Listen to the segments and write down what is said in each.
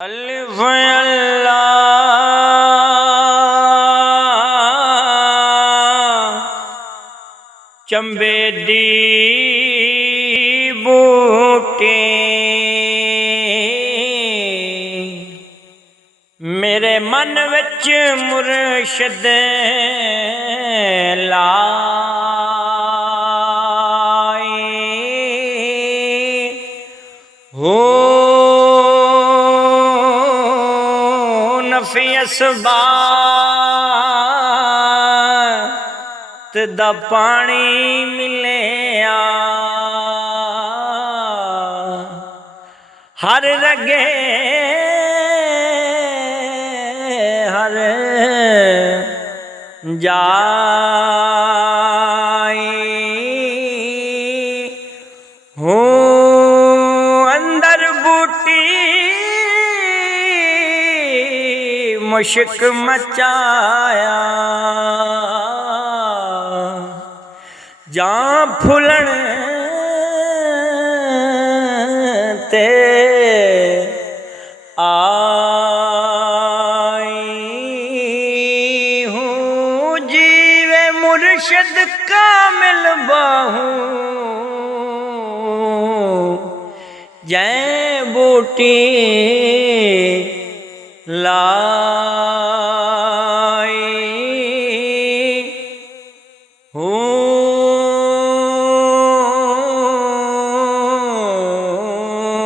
الف اللہ چمبے دی بوٹے میرے من وچ مرشد لائے ہو نفی اسبات دا پانی ملیا ہر رگے ہر جائی ہوں اندر بوٹی مشک مچایا جاں پھلن تے آئی ہوں جیوے مرشد کامل باہوں جائیں بوٹی لائی ہوں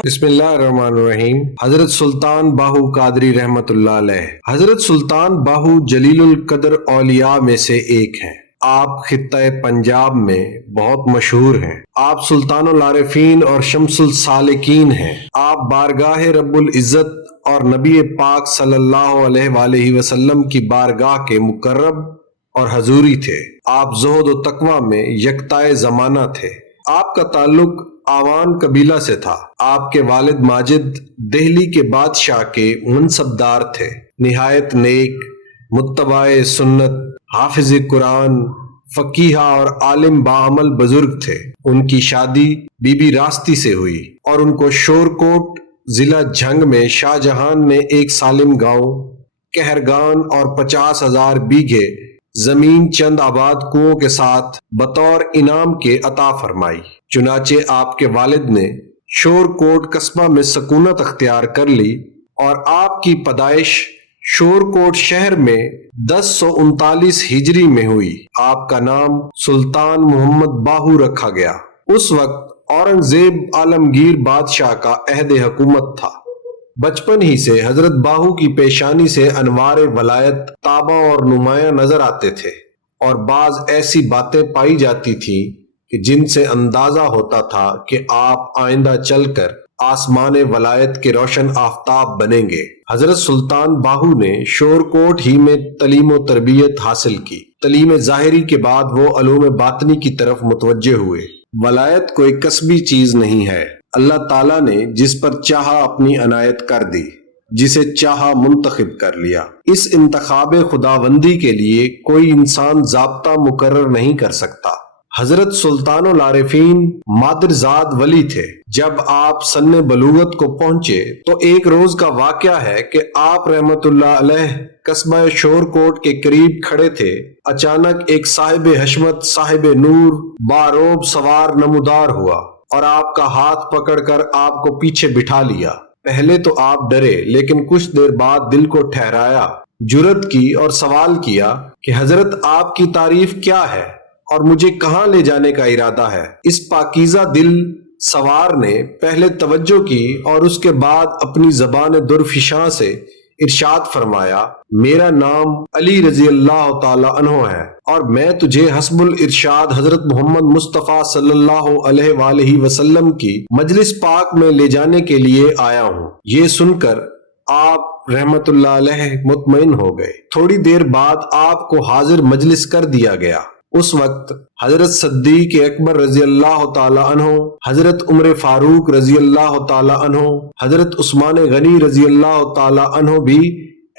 بسم اللہ الرحمن الرحیم۔ حضرت سلطان باہو قادری رحمت اللہ علیہ۔ حضرت سلطان باہو جلیل القدر اولیاء میں سے ایک ہیں۔ آپ خطہ پنجاب میں بہت مشہور ہیں۔ آپ سلطان العارفین اور شمس السالکین ہیں۔ آپ بارگاہ رب العزت اور نبی پاک صلی اللہ علیہ وآلہ وسلم کی بارگاہ کے مقرب اور حضوری تھے۔ آپ زہد و تقوی میں یکتائے زمانہ تھے۔ آپ کا تعلق آوان قبیلہ سے تھا۔ آپ کے والد ماجد دہلی کے بادشاہ کے منصبدار تھے۔ نہایت نیک، متبع سنت، حافظ قرآن، فقیہ اور عالم باعمل بزرگ تھے۔ ان کی شادی بی بی راستی سے ہوئی اور ان کو شورکوٹ ضلع جھنگ میں شاہ جہان نے ایک سالم گاؤں، کہرگان اور 50,000 بیگھے زمین چند آباد کنووں کے ساتھ بطور انعام کے عطا فرمائی۔ چنانچہ آپ کے والد نے شورکوٹ قصبہ میں سکونت اختیار کر لی اور آپ کی پیدائش شورکوٹ شہر میں 1039 ہجری میں ہوئی۔ آپ کا نام سلطان محمد باہو رکھا گیا۔ اس وقت اورنگزیب عالمگیر بادشاہ کا عہد حکومت تھا۔ بچپن ہی سے حضرت باہو کی پیشانی سے انوار ولایت تاباں اور نمایاں نظر آتے تھے، اور بعض ایسی باتیں پائی جاتی تھیں کہ جن سے اندازہ ہوتا تھا کہ آپ آئندہ چل کر آسمان ولایت کے روشن آفتاب بنیں گے۔ حضرت سلطان باہو نے شورکوٹ ہی میں تعلیم و تربیت حاصل کی۔ تعلیم ظاہری کے بعد وہ علوم باطنی کی طرف متوجہ ہوئے۔ ولایت کوئی کسبی چیز نہیں ہے۔ اللہ تعالیٰ نے جس پر چاہا اپنی عنایت کر دی، جسے چاہا منتخب کر لیا۔ اس انتخاب خداوندی کے لیے کوئی انسان ضابطہ مقرر نہیں کر سکتا۔ حضرت سلطان العارفین مادرزاد ولی تھے۔ جب آپ سن بلوغت کو پہنچے تو ایک روز کا واقعہ ہے کہ آپ رحمت اللہ علیہ قصبہ شورکوٹ کے قریب کھڑے تھے۔ اچانک ایک صاحب حشمت، صاحب نور، باروب سوار نمودار ہوا اور آپ کا ہاتھ پکڑ کر آپ کو پیچھے بٹھا لیا۔ پہلے تو آپ ڈرے، لیکن کچھ دیر بعد دل کو ٹھہرایا، جرأت کی اور سوال کیا کہ حضرت آپ کی تعریف کیا ہے اور مجھے کہاں لے جانے کا ارادہ ہے؟ اس پاکیزہ دل سوار نے پہلے توجہ کی اور اس کے بعد اپنی زبان درفشاں سے ارشاد فرمایا، میرا نام علی رضی اللہ تعالی عنہ ہے اور میں تجھے حسب الارشاد حضرت محمد مصطفیٰ صلی اللہ علیہ وآلہ وسلم کی مجلس پاک میں لے جانے کے لیے آیا ہوں۔ یہ سن کر آپ رحمت اللہ علیہ مطمئن ہو گئے۔ تھوڑی دیر بعد آپ کو حاضر مجلس کر دیا گیا۔ اس وقت حضرت صدیق اکبر رضی اللہ تعالی عنہ، حضرت عمر فاروق رضی اللہ تعالی عنہ، حضرت عثمان غنی رضی اللہ تعالی عنہ بھی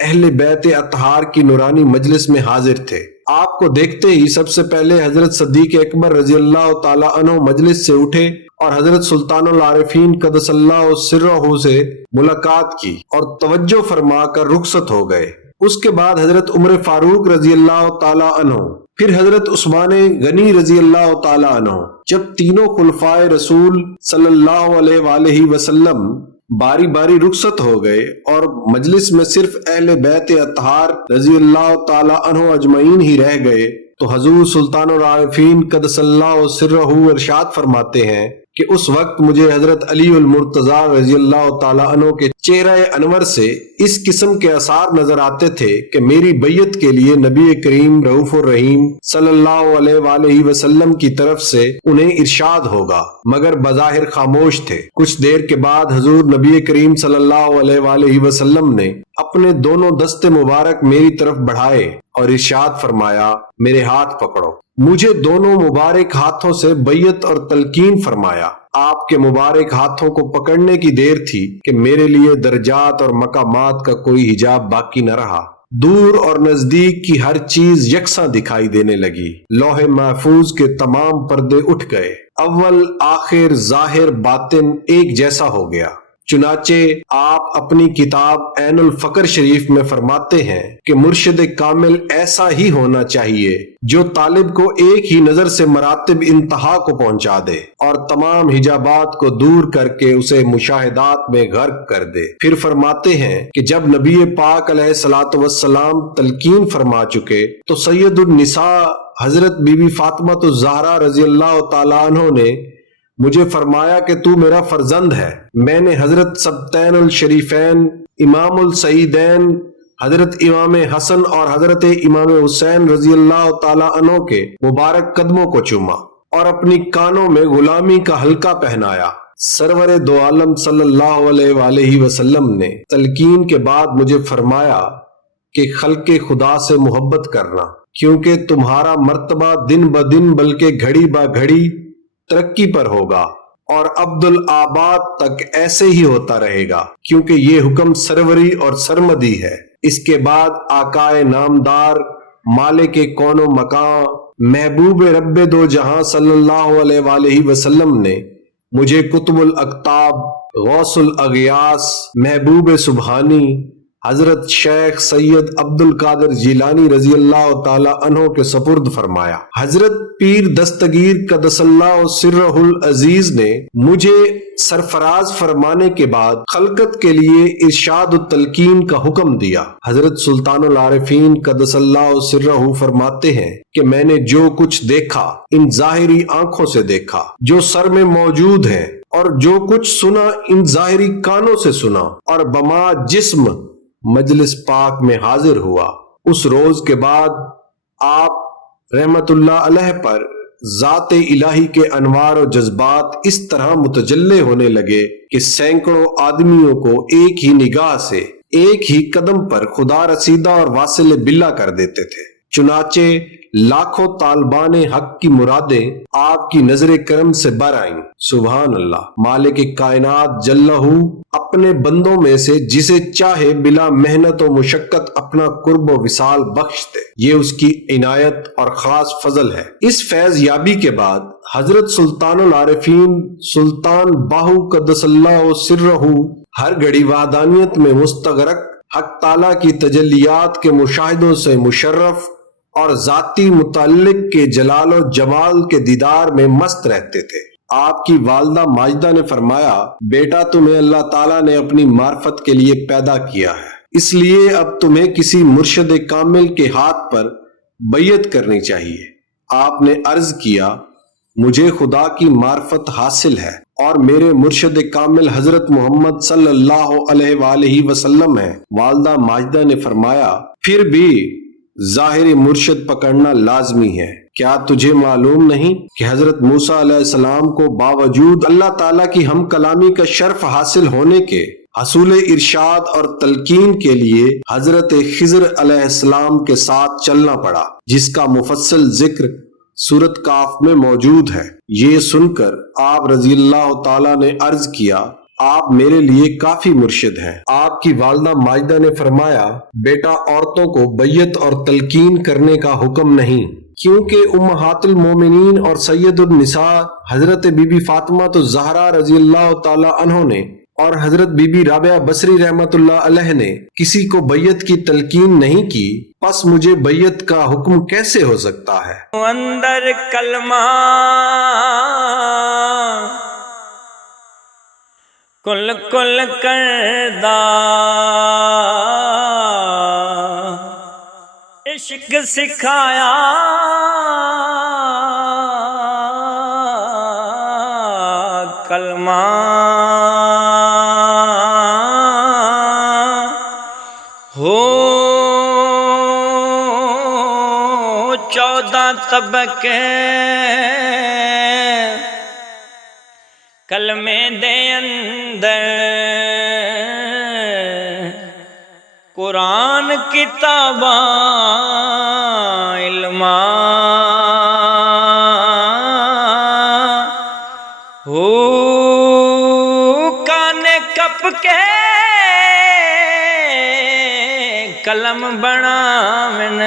اہل بیت اطہار کی نورانی مجلس میں حاضر تھے۔ آپ کو دیکھتے ہی سب سے پہلے حضرت صدیق اکبر رضی اللہ تعالی عنہ مجلس سے اٹھے اور حضرت سلطان العارفین قدس اللہ سرہ سے ملاقات کی اور توجہ فرما کر رخصت ہو گئے۔ اس کے بعد حضرت عمر فاروق رضی اللہ تعالی عنہ، پھر حضرت عثمان غنی رضی اللہ تعالی عنہ، جب تینوں خلفائے رسول صلی اللہ علیہ وآلہ وسلم باری باری رخصت ہو گئے اور مجلس میں صرف اہل بیت اطہار رضی اللہ تعالی عنہ اجمعین ہی رہ گئے، تو حضور سلطان العارفین قدس اللہ سرہ ارشاد فرماتے ہیں کہ اس وقت مجھے حضرت علی المرتضیٰ رضی اللہ تعالی عنہ کے چہرہ انور سے اس قسم کے آثار نظر آتے تھے کہ میری بیعت کے لیے نبی کریم رؤوف الرحیم صلی اللہ علیہ وآلہ وسلم کی طرف سے انہیں ارشاد ہوگا، مگر بظاہر خاموش تھے۔ کچھ دیر کے بعد حضور نبی کریم صلی اللہ علیہ وآلہ وسلم نے اپنے دونوں دست مبارک میری طرف بڑھائے اور ارشاد فرمایا، میرے ہاتھ پکڑو۔ مجھے دونوں مبارک ہاتھوں سے بیعت اور تلقین فرمایا۔ آپ کے مبارک ہاتھوں کو پکڑنے کی دیر تھی کہ میرے لیے درجات اور مقامات کا کوئی حجاب باقی نہ رہا۔ دور اور نزدیک کی ہر چیز یکساں دکھائی دینے لگی۔ لوح محفوظ کے تمام پردے اٹھ گئے، اول آخر ظاہر باطن ایک جیسا ہو گیا۔ چنانچہ آپ اپنی کتاب عین الفقر شریف میں فرماتے ہیں کہ مرشد کامل ایسا ہی ہونا چاہیے جو طالب کو ایک ہی نظر سے مراتب انتہا کو پہنچا دے اور تمام حجابات کو دور کر کے اسے مشاہدات میں غرق کر دے۔ پھر فرماتے ہیں کہ جب نبی پاک علیہ الصلوۃ والسلام تلقین فرما چکے تو سید النساء حضرت بی بی فاطمہ الزہرا رضی اللہ تعالی عنہ نے مجھے فرمایا کہ تو میرا فرزند ہے۔ میں نے حضرت سبتین الشریفین، امام السیدین، حضرت امام حسن اور حضرت امام حسین رضی اللہ تعالی عنہ کے مبارک قدموں کو چوما اور اپنی کانوں میں غلامی کا حلقہ پہنایا۔ سرور دو عالم صلی اللہ علیہ وآلہ وسلم نے تلقین کے بعد مجھے فرمایا کہ خلق خدا سے محبت کرنا، کیونکہ تمہارا مرتبہ دن بدن بلکہ گھڑی با گھڑی ترقی پر ہوگا اور عبدالآباد تک ایسے ہی ہوتا رہے گا، کیونکہ یہ حکم سروری اور سرمدی ہے۔ اس کے بعد آقائے نامدار، مالک کون و مکان، محبوب رب دو جہاں صلی اللہ علیہ وآلہ وسلم نے مجھے قطب الاقطاب، غوث الاغیاث، محبوب سبحانی حضرت شیخ سید عبد القادر جیلانی رضی اللہ تعالی عنہ کے سپرد فرمایا۔ حضرت پیر دستگیر قدس اللہ سرہ العزیز نے مجھے سرفراز فرمانے کے بعد خلقت کے لیے ارشاد التلقین کا حکم دیا۔ حضرت سلطان العارفین قدس اللہ سرہ فرماتے ہیں کہ میں نے جو کچھ دیکھا ان ظاہری آنکھوں سے دیکھا جو سر میں موجود ہیں، اور جو کچھ سنا ان ظاہری کانوں سے سنا، اور بما جسم مجلس پاک میں حاضر ہوا۔ اس روز کے بعد آپ رحمت اللہ علیہ پر ذات الہی کے انوار و جذبات اس طرح متجلی ہونے لگے کہ سینکڑوں آدمیوں کو ایک ہی نگاہ سے ایک ہی قدم پر خدا رسیدہ اور واصل باللہ کر دیتے تھے۔ چنانچہ لاکھوں طالبان حق کی مرادیں آپ کی نظر کرم سے بر آئیں۔ سبحان اللہ۔ مالک کائنات جلہ اپنے بندوں میں سے جسے چاہے بلا محنت و مشقت اپنا قرب و وصال بخش دے، یہ اس کی عنایت اور خاص فضل ہے۔ اس فیض یابی کے بعد حضرت سلطان العارفین سلطان باہو قدس اللہ سرہ ہر گھڑی وحدانیت میں مستغرق، حق تعالیٰ کی تجلیات کے مشاہدوں سے مشرف اور ذاتی متعلق کے جلال و جمال کے دیدار میں مست رہتے تھے۔ آپ کی والدہ ماجدہ نے فرمایا، بیٹا تمہیں اللہ تعالیٰ نے اپنی معرفت کے لیے پیدا کیا ہے، اس لیے اب تمہیں کسی مرشد کامل کے ہاتھ پر بیعت کرنی چاہیے۔ آپ نے عرض کیا، مجھے خدا کی معرفت حاصل ہے اور میرے مرشد کامل حضرت محمد صلی اللہ علیہ وآلہ وسلم ہیں۔ والدہ ماجدہ نے فرمایا، پھر بھی ظاہری مرشد پکڑنا لازمی ہے۔ کیا تجھے معلوم نہیں کہ حضرت موسیٰ علیہ السلام کو باوجود اللہ تعالیٰ کی ہم کلامی کا شرف حاصل ہونے کے حصول ارشاد اور تلقین کے لیے حضرت خضر علیہ السلام کے ساتھ چلنا پڑا، جس کا مفصل ذکر سورۃ کاف میں موجود ہے۔ یہ سن کر آپ رضی اللہ تعالیٰ نے عرض کیا، آپ میرے لیے کافی مرشد ہیں۔ آپ کی والدہ ماجدہ نے فرمایا، بیٹا عورتوں کو بیعت اور تلقین کرنے کا حکم نہیں، کیونکہ امہات المومنین اور سید النساء حضرت بی بی فاطمہ تو زہرا رضی اللہ تعالی عنہ نے اور حضرت بی بی رابعہ بصری رحمت اللہ علیہ نے کسی کو بیعت کی تلقین نہیں کی، پس مجھے بیعت کا حکم کیسے ہو سکتا ہے؟ اندر کلمہ کل کل کردہ عشق سکھایا کلمہ ہو 14 طبقے کلمے دے اندر قرآن کتاباں علماں ہو کانے کپ کے قلم بناون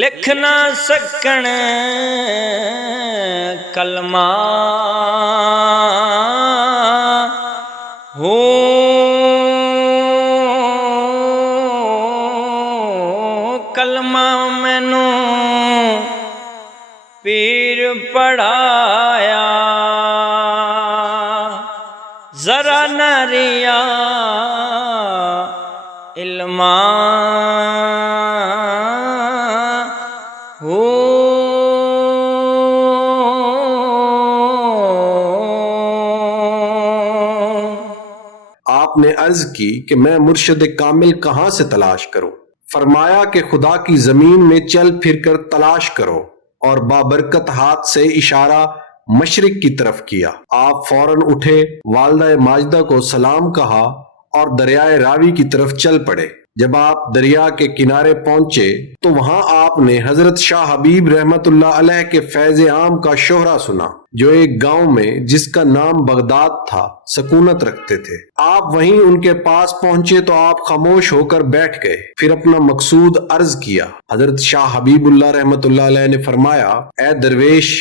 لکھ نہ سکن کلمہ ہو کلمہ مینوں پیر پڑھایا ذرا نہ ریا علماں ہو آپ نے عرض کی کہ میں مرشد کامل کہاں سے تلاش کروں؟ فرمایا کہ خدا کی زمین میں چل پھر کر تلاش کرو، اور بابرکت ہاتھ سے اشارہ مشرق کی طرف کیا۔ آپ فوراً اٹھے، والدہ ماجدہ کو سلام کہا اور دریائے راوی کی طرف چل پڑے۔ جب آپ دریا کے کنارے پہنچے تو وہاں آپ نے حضرت شاہ حبیب رحمت اللہ علیہ کے فیض عام کا شہرہ سنا، جو ایک گاؤں میں جس کا نام بغداد تھا سکونت رکھتے تھے۔ آپ وہیں ان کے پاس پہنچے تو آپ خاموش ہو کر بیٹھ گئے، پھر اپنا مقصود عرض کیا۔ حضرت شاہ حبیب اللہ رحمت اللہ علیہ نے فرمایا، اے درویش،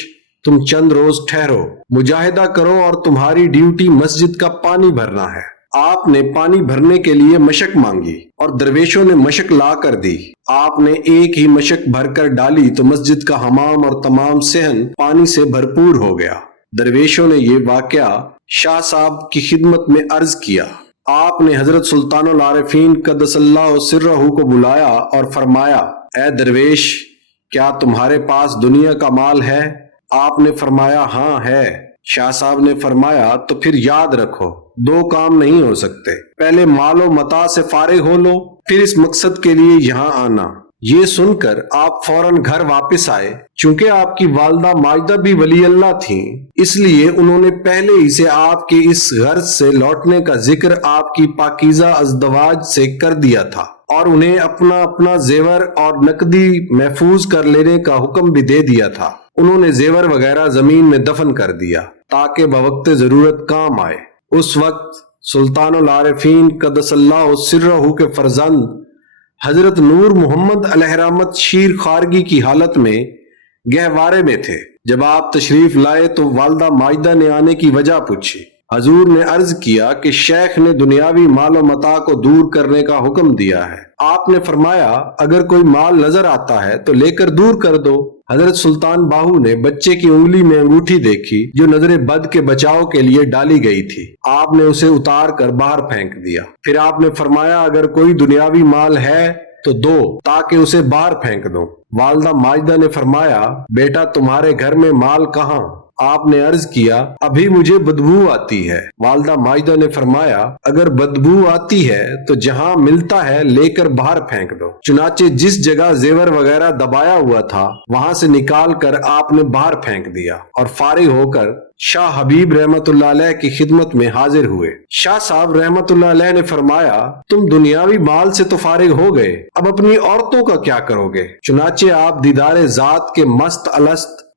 تم چند روز ٹھہرو، مجاہدہ کرو، اور تمہاری ڈیوٹی مسجد کا پانی بھرنا ہے۔ آپ نے پانی بھرنے کے لیے مشک مانگی اور درویشوں نے مشک لا کر دی۔ آپ نے ایک ہی مشک بھر کر ڈالی تو مسجد کا حمام اور تمام صحن پانی سے بھرپور ہو گیا۔ درویشوں نے یہ واقعہ شاہ صاحب کی خدمت میں عرض کیا۔ آپ نے حضرت سلطان العارفین قدس اللہ سرہ کو بلایا اور فرمایا، اے درویش، کیا تمہارے پاس دنیا کا مال ہے؟ آپ نے فرمایا، ہاں ہے۔ شاہ صاحب نے فرمایا، تو پھر یاد رکھو، دو کام نہیں ہو سکتے، پہلے مال و متاع سے فارغ ہو لو، پھر اس مقصد کے لیے یہاں آنا۔ یہ سن کر آپ فوراً گھر واپس آئے۔ چونکہ آپ کی والدہ ماجدہ بھی ولی اللہ تھیں، اس لیے انہوں نے پہلے ہی سے آپ کے اس غرض سے لوٹنے کا ذکر آپ کی پاکیزہ ازدواج سے کر دیا تھا، اور انہیں اپنا اپنا زیور اور نقدی محفوظ کر لینے کا حکم بھی دے دیا تھا۔ انہوں نے زیور وغیرہ زمین میں دفن کر دیا تاکہ بوقت ضرورت کام آئے۔ اس وقت سلطان العارفین قدس اللہ سرہ کے فرزند حضرت نور محمد علیہ رحمت شیر خارگی کی حالت میں گہوارے میں تھے۔ جب آپ تشریف لائے تو والدہ ماجدہ نے آنے کی وجہ پوچھی۔ حضور نے عرض کیا کہ شیخ نے دنیاوی مال و متاع کو دور کرنے کا حکم دیا ہے۔ آپ نے فرمایا، اگر کوئی مال نظر آتا ہے تو لے کر دور کر دو۔ حضرت سلطان باہو نے بچے کی انگلی میں انگوٹھی دیکھی جو نظر بد کے بچاؤ کے لیے ڈالی گئی تھی۔ آپ نے اسے اتار کر باہر پھینک دیا۔ پھر آپ نے فرمایا، اگر کوئی دنیاوی مال ہے تو دو تاکہ اسے باہر پھینک دو۔ والدہ ماجدہ نے فرمایا، بیٹا تمہارے گھر میں مال کہاں؟ آپ نے عرض کیا، ابھی مجھے بدبو آتی ہے۔ والدہ ماجدہ نے فرمایا، اگر بدبو آتی ہے تو جہاں ملتا ہے لے کر باہر پھینک دو۔ چنانچہ جس جگہ زیور وغیرہ دبایا ہوا تھا وہاں سے نکال کر آپ نے باہر پھینک دیا اور فارغ ہو کر شاہ حبیب رحمت اللہ علیہ کی خدمت میں حاضر ہوئے۔ شاہ صاحب رحمت اللہ علیہ نے فرمایا، تم دنیاوی مال سے تو فارغ ہو گئے، اب اپنی عورتوں کا کیا کرو گے؟ چنانچہ آپ دیدار ذات کے مست الست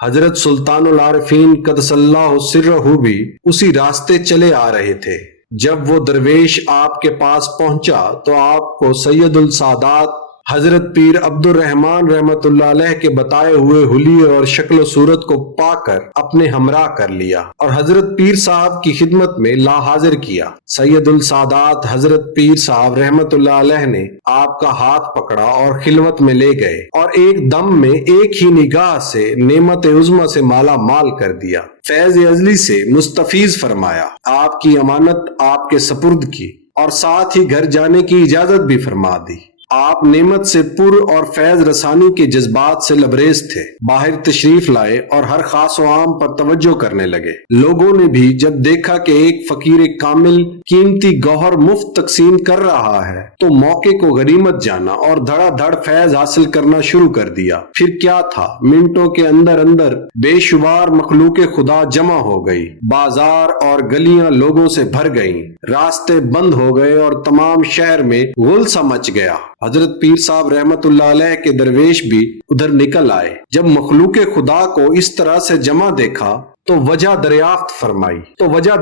حضرت سلطان العارفین قدس اللہ سرہ بھی اسی راستے چلے آ رہے تھے۔ جب وہ درویش آپ کے پاس پہنچا تو آپ کو سید السادات حضرت پیر عبد الرحمن رحمت اللہ علیہ کے بتائے ہوئے حلیے اور شکل و صورت کو پا کر اپنے ہمراہ کر لیا اور حضرت پیر صاحب کی خدمت میں لا حاضر کیا۔ سید السادات حضرت پیر صاحب رحمت اللہ علیہ نے آپ کا ہاتھ پکڑا اور خلوت میں لے گئے اور ایک دم میں ایک ہی نگاہ سے نعمت عظمی سے مالا مال کر دیا، فیض ازلی سے مستفیض فرمایا، آپ کی امانت آپ کے سپرد کی اور ساتھ ہی گھر جانے کی اجازت بھی فرما دی۔ آپ نعمت سے پر اور فیض رسانی کے جذبات سے لبریز تھے، باہر تشریف لائے اور ہر خاص و عام پر توجہ کرنے لگے۔ لوگوں نے بھی جب دیکھا کہ ایک فقیر کامل قیمتی گوہر مفت تقسیم کر رہا ہے تو موقع کو غنیمت جانا اور دھڑا دھڑ فیض حاصل کرنا شروع کر دیا۔ پھر کیا تھا، منٹوں کے اندر اندر بے شمار مخلوق خدا جمع ہو گئی، بازار اور گلیاں لوگوں سے بھر گئیں، راستے بند ہو گئے اور تمام شہر میں غل سا مچ گیا۔ حضرت پیر صاحب رحمت اللہ علیہ کے درویش بھی ادھر نکل آئے۔ جب مخلوق خدا کو اس طرح سے جمع دیکھا تو وجہ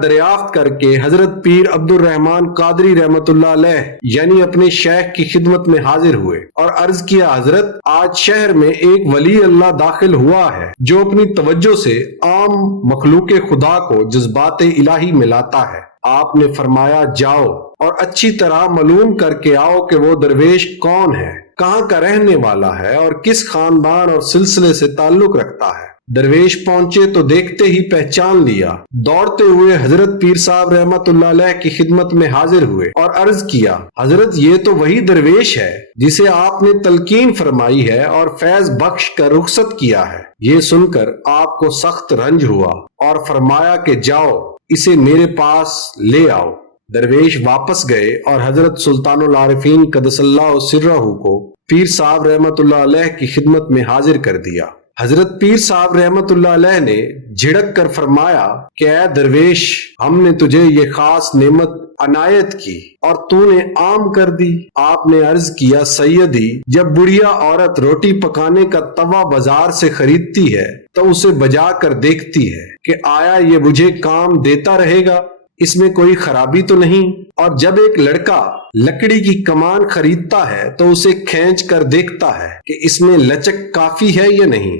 دریافت کر کے حضرت پیر عبد الرحمن قادری رحمت اللہ علیہ یعنی اپنے شیخ کی خدمت میں حاضر ہوئے اور عرض کیا، حضرت آج شہر میں ایک ولی اللہ داخل ہوا ہے جو اپنی توجہ سے عام مخلوق خدا کو جذبات الہی ملاتا ہے۔ آپ نے فرمایا، جاؤ اور اچھی طرح معلوم کر کے آؤ کہ وہ درویش کون ہے، کہاں کا رہنے والا ہے اور کس خاندان اور سلسلے سے تعلق رکھتا ہے۔ درویش پہنچے تو دیکھتے ہی پہچان لیا، دوڑتے ہوئے حضرت پیر صاحب رحمت اللہ علیہ کی خدمت میں حاضر ہوئے اور عرض کیا، حضرت یہ تو وہی درویش ہے جسے آپ نے تلقین فرمائی ہے اور فیض بخش کر رخصت کیا ہے۔ یہ سن کر آپ کو سخت رنج ہوا اور فرمایا کہ جاؤ اسے میرے پاس لے آؤ۔ درویش واپس گئے اور حضرت سلطان العارفین قدس اللہ سرہ کو پیر صاحب رحمت اللہ علیہ کی خدمت میں حاضر کر دیا۔ حضرت پیر صاحب رحمت اللہ علیہ نے جھڑک کر فرمایا کہ اے درویش، ہم نے تجھے یہ خاص نعمت عنایت کی اور تو نے عام کر دی۔ آپ نے عرض کیا، سیدی، جب بڑھیا عورت روٹی پکانے کا توا بازار سے خریدتی ہے تو اسے بجا کر دیکھتی ہے کہ آیا یہ مجھے کام دیتا رہے گا، اس میں کوئی خرابی تو نہیں، اور جب ایک لڑکا لکڑی کی کمان خریدتا ہے تو اسے کھینچ کر دیکھتا ہے کہ اس میں لچک کافی ہے یا نہیں۔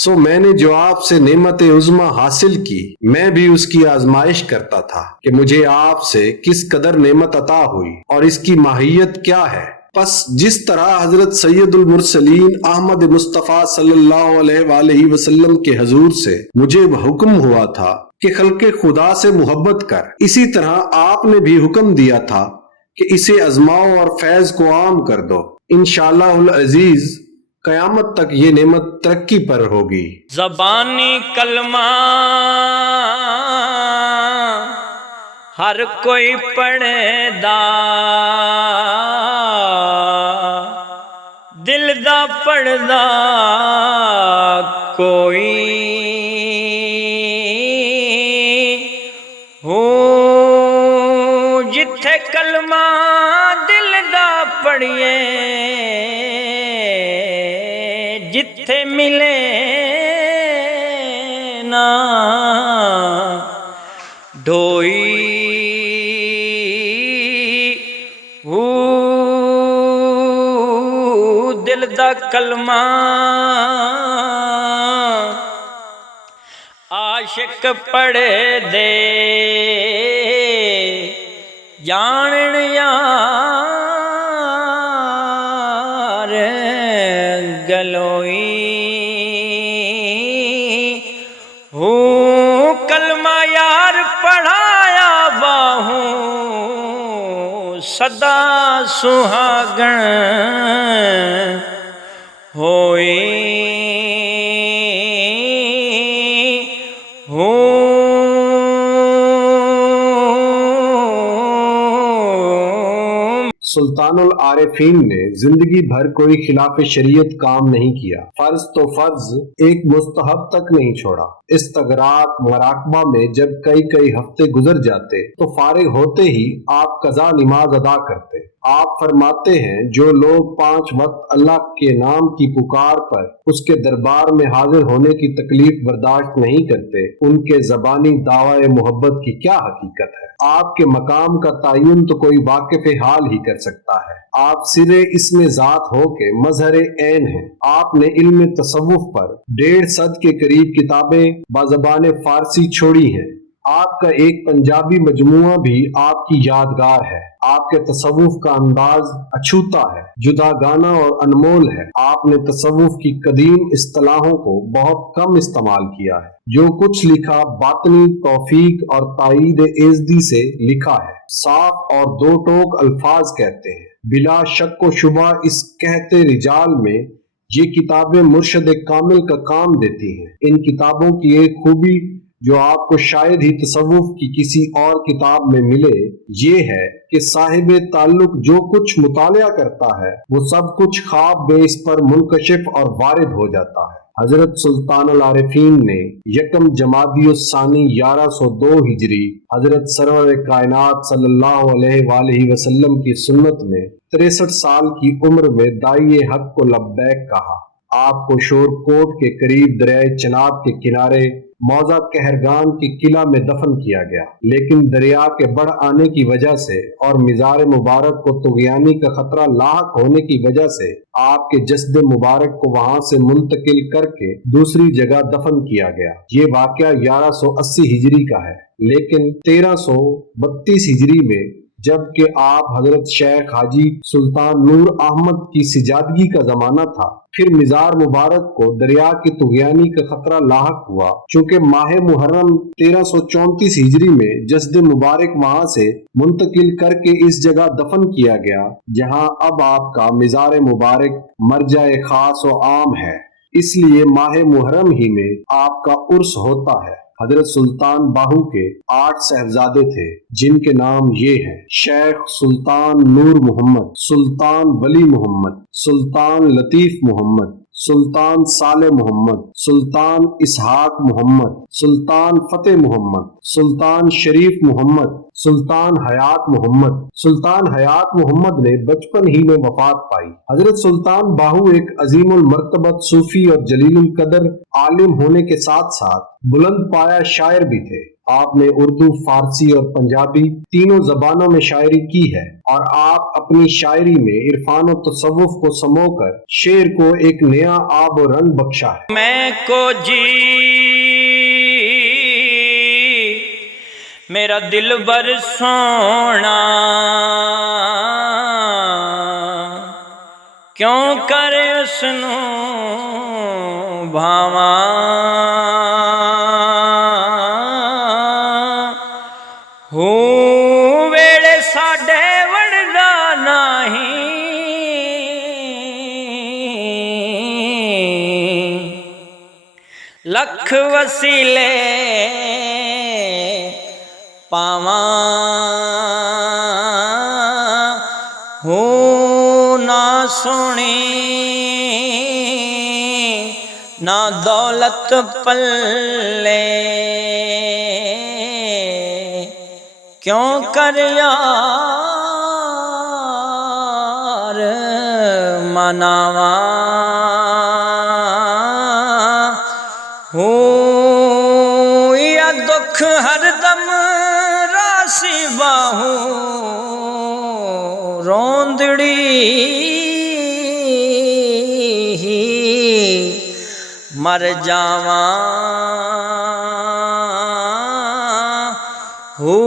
سو میں نے جو آپ سے نعمت عظمی حاصل کی، میں بھی اس کی آزمائش کرتا تھا کہ مجھے آپ سے کس قدر نعمت عطا ہوئی اور اس کی ماہیت کیا ہے۔ پس جس طرح حضرت سید المرسلین احمد مصطفیٰ صلی اللہ علیہ وآلہ وسلم کے حضور سے مجھے حکم ہوا تھا کہ خلق خدا سے محبت کر، اسی طرح آپ نے بھی حکم دیا تھا کہ اسے ازماؤ اور فیض کو عام کر دو۔ انشاءاللہ العزیز قیامت تک یہ نعمت ترقی پر ہوگی۔ زبانی کلمہ ہر کوئی پڑھے دا، دل دا پڑھدا کوئی ہو، جتھے کلمہ دل دا پڑھیے، جتھے ملے نا ڈوئی، دل دا کلمہ عاشق پڑھے دے جانن یار گلوئی، ہوں کلمہ یار پڑھایا باہوں سدا سہاگن ہوئی، سلطان العارفین نے زندگی بھر کوئی خلاف شریعت کام نہیں کیا، فرض تو فرض ایک مستحب تک نہیں چھوڑا۔ استغراق مراقبہ میں جب کئی ہفتے گزر جاتے تو فارغ ہوتے ہی آپ قضا نماز ادا کرتے۔ آپ فرماتے ہیں جو لوگ 5 وقت اللہ کے نام کی پکار پر اس کے دربار میں حاضر ہونے کی تکلیف برداشت نہیں کرتے، ان کے زبانی دعوی محبت کی کیا حقیقت ہے؟ آپ کے مقام کا تعین تو کوئی واقف حال ہی کر سکتا ہے۔ آپ سرے اس میں ذات ہو کے مظہر عین ہیں۔ آپ نے علم تصوف پر 150 کے قریب کتابیں بزبان فارسی چھوڑی ہیں۔ آپ کا ایک پنجابی مجموعہ بھی آپ کی یادگار ہے۔ آپ کے تصوف کا انداز اچھوتا ہے، جداگانہ اور انمول ہے۔ آپ نے تصوف کی قدیم اصطلاحوں کو بہت کم استعمال کیا ہے۔ جو کچھ لکھا باطنی توفیق اور تائید ایزدی سے لکھا ہے، صاف اور دو ٹوک الفاظ کہتے ہیں۔ بلا شک و شبہ اس کہتے رجال میں یہ کتابیں مرشد کامل کا کام دیتی ہیں۔ ان کتابوں کی ایک خوبی جو آپ کو شاید ہی تصوف کی کسی اور کتاب میں ملے یہ ہے کہ صاحب تعلق جو کچھ مطالعہ کرتا ہے وہ سب کچھ خواب بیس پر منکشف اور وارد ہو جاتا ہے۔ حضرت سلطان العارفین نے 1 جمادی الثانی 1102 ہجری حضرت سرور کائنات صلی اللہ علیہ وآلہ وسلم کی سنت میں 63 سال کی عمر میں داعی حق کو لبیک کہا۔ آپ کو شور کوٹ کے قریب دریائے چناب کے کنارے موضع کہرگان کے قلعہ میں دفن کیا گیا، لیکن دریا کے بڑھ آنے کی وجہ سے اور مزار مبارک کو طغیانی کا خطرہ لاحق ہونے کی وجہ سے آپ کے جسد مبارک کو وہاں سے منتقل کر کے دوسری جگہ دفن کیا گیا۔ یہ واقعہ 1180 ہجری کا ہے، لیکن 1332 ہجری میں جبکہ آپ حضرت شیخ حاجی سلطان نور احمد کی سجادگی کا زمانہ تھا، پھر مزار مبارک کو دریا کی طغیانی کا خطرہ لاحق ہوا۔ چونکہ ماہ محرم 1334 ہجری میں جسد مبارک وہاں سے منتقل کر کے اس جگہ دفن کیا گیا جہاں اب آپ کا مزار مبارک مرجع خاص و عام ہے، اس لیے ماہ محرم ہی میں آپ کا عرس ہوتا ہے۔ حضرت سلطان باہو کے 8 صاحبزادے تھے جن کے نام یہ ہیں: شیخ سلطان نور محمد، سلطان ولی محمد، سلطان لطیف محمد، سلطان صالح محمد، سلطان اسحاق محمد، سلطان فتح محمد، سلطان شریف محمد، سلطان حیات محمد۔ سلطان حیات محمد نے بچپن ہی میں وفات پائی۔ حضرت سلطان باہو ایک عظیم المرتبت صوفی اور جلیل القدر عالم ہونے کے ساتھ ساتھ بلند پایہ شاعر بھی تھے۔ آپ نے اردو، فارسی اور پنجابی تینوں زبانوں میں شاعری کی ہے اور آپ اپنی شاعری میں عرفان و تصوف کو سمو کر شعر کو ایک نیا آب و رنگ بخشا ہے۔ میں کو جی میرا دل بر سونا کیوں کر اس نو بھاواں ہو ویڑے ساڈے وڑدا نہیں لکھ وسیلے پاواں ہو نہ سونی نہ دولت پلے کیوں کر یار مناواں ہو یا دکھ ہر دم راسی باہو روندڑی مر جاواں ہو